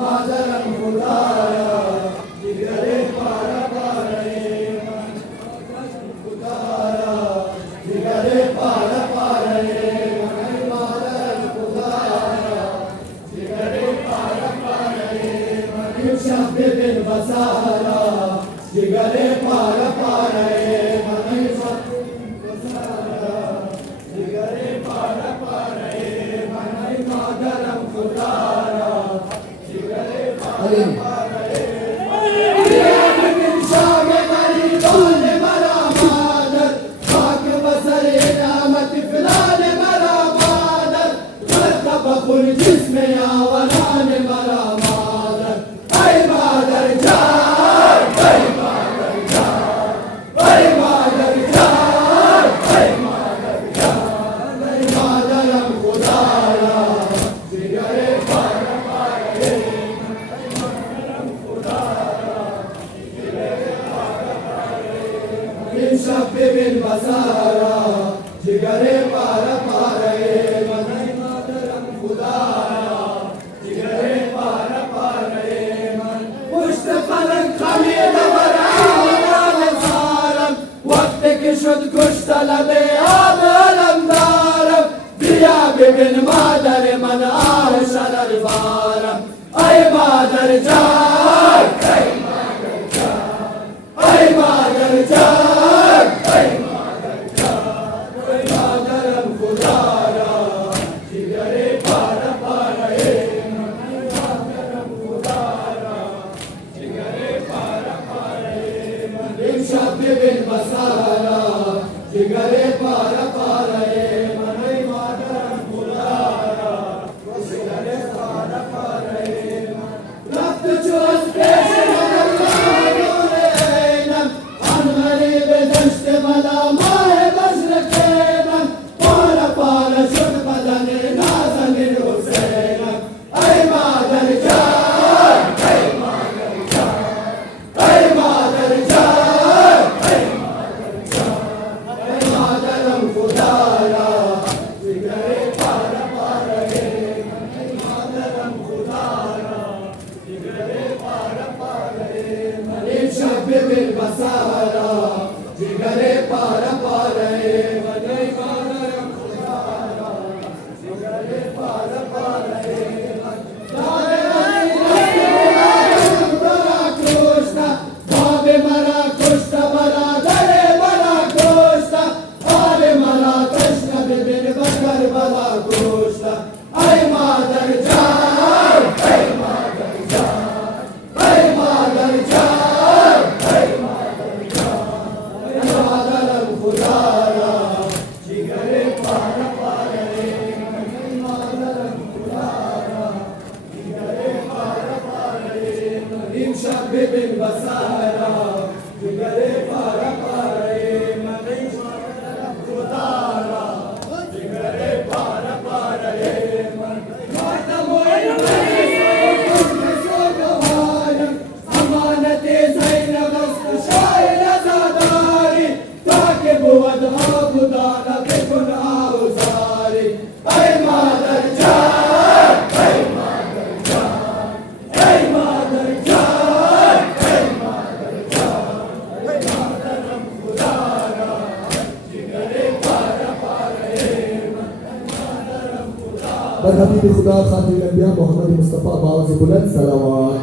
مادرم خدایا جگر پارا پاره خدایا جگر پارا پاره مادرم خدایا جگر پارا پاره شب بن بسارا جگر پارا پاره جگر پارا پاره مادرم خدایا جگر پارا پاره من شام غریبان مرا مادر خاک بسر نعمت فلان مرا مادر مرتب خون جسم آوران مرا مادر ای مادر جان ای مادر جان ای مادر جان ای مادر جان ای مادرم خدایا جگر پارا پاره این شب ببین بسارا جگر پارا پاره من ای مادرم خدایا جگر پارا پاره من پشت فلک خمید بر آمدان سارم وقت که شد کشت لب آب علم دارم بیا ببین مادر من آه شرر بارم ای مادر جان ای مادر جان ای مادر جان ای مادر جان ای مادرم خدایا جگر پارا پاره ای مادرم خدایا جگر پارا پاره این شب ببین بسارا جگر پارا پاره من ای مادرم خدایا جگر پارا پاره رفت چو از پیش من الله نور عینم آن غریب دشت بلا ماه مشرقینم پارا پارا شد بدن نازنین حسینم ای مادر جان ای مادر جان ای مادر جان ای مادر جان ای مادرم خدایا جگر پارا پاره ای مادرم خدایا جگر پارا پاره این شب ببین بسارا جگر پارا پاره من ای مادرم خدایا جگر پارا پاره دار علی رفت برا کشتا باب مرا کشتا برادر مرا کشتا آل مرا تشنه ببین بکر بلا کشتا ای مادر جان ای مادر جان ای مادر جان ای مادر جان ای مادرم خدایا جگر پارا پاره ای مادرم خدایا جگر پارا پاره این شب ببین بسارا جگر پارا پاره من ای مادرم خدایا جگر پارا پاره من ماتم و این سوگوارم امانت زینب است شاید ازاداری تا که بود ها خدا بکن آوزاری ای مادر جان ای مادر جان ای مادر جان ای مادر جان ای مادرم خدایا جگر پارا پاره من ای مادرم خدایا بر حبیب خدا خاتم الانبیاء محمد مصطفی باوز بلند صلوات